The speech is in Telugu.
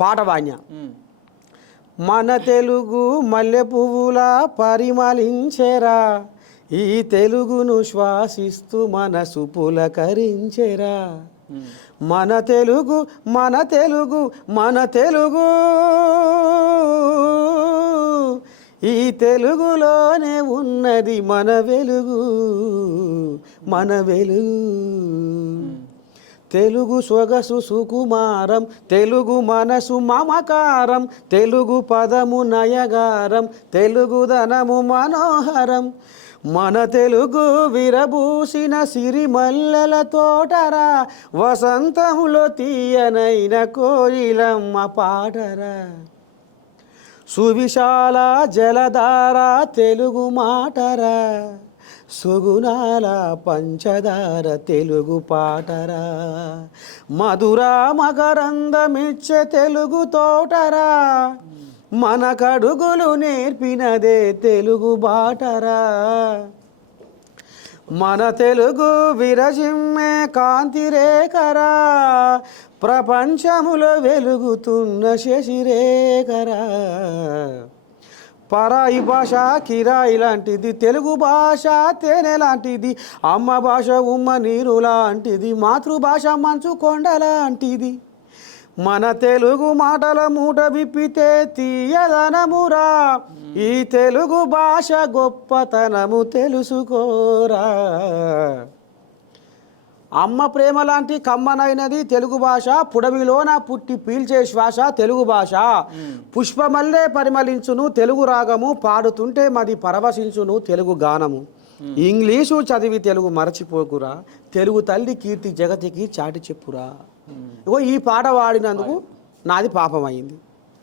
పాట వాణ్య. మన తెలుగు మల్లె పువ్వులా పరిమళించెరా, ఈ తెలుగును శ్వాసిస్తూ మనసు పులకరించెరా. మన తెలుగు మన తెలుగు మన తెలుగు, ఈ తెలుగులోనే ఉన్నది మన వెలుగు, మన వెలుగు. తెలుగు సొగసు సుకుమారం, తెలుగు మనసు మమకారం, తెలుగు పదము నయగారం, తెలుగుదనము మనోహరం. మన తెలుగు విరబూసిన సిరిమల్లెల తోటరా, వసంతములో తీయనైన కోయిలమ్మ పాటరా. సువిశాల జలధార తెలుగు మాటరా, సుగుణాల పంచదార తెలుగు పాటరా. మధుర మకరందమిచ్చే తెలుగు తోటరా, మన కడుగులు నేర్పినదే తెలుగు బాటరా. మన తెలుగు విరజిమ్మే కాంతి రేఖరా, ప్రపంచములో వెలుగుతున్న శశిరేఖరా. పరాయి భాష కిరాయి లాంటిది, తెలుగు భాష తేనె లాంటిది, అమ్మ భాష ఉమ్మ నీరు లాంటిది, మాతృభాష మంచు కొండ లాంటిది. మన తెలుగు మాటల మూట విప్పితే తీయదనమురా, ఈ తెలుగు భాష గొప్పతనము తెలుసుకోరా. అమ్మ ప్రేమ లాంటి కమ్మనైనది తెలుగు భాష, పుడమిలోన పుట్టి పీల్చే శ్వాస తెలుగు భాష. పుష్పమల్లే పరిమళించును తెలుగు రాగము, పాడుతుంటే మది పరవశించును తెలుగు గానము. ఇంగ్లీషు చదివి తెలుగు మరచిపోకురా, తెలుగు తల్లి కీర్తి జగతికి చాటి చెప్పురా. ఇగో ఈ పాట వాడినందుకు నాది పాపమైంది.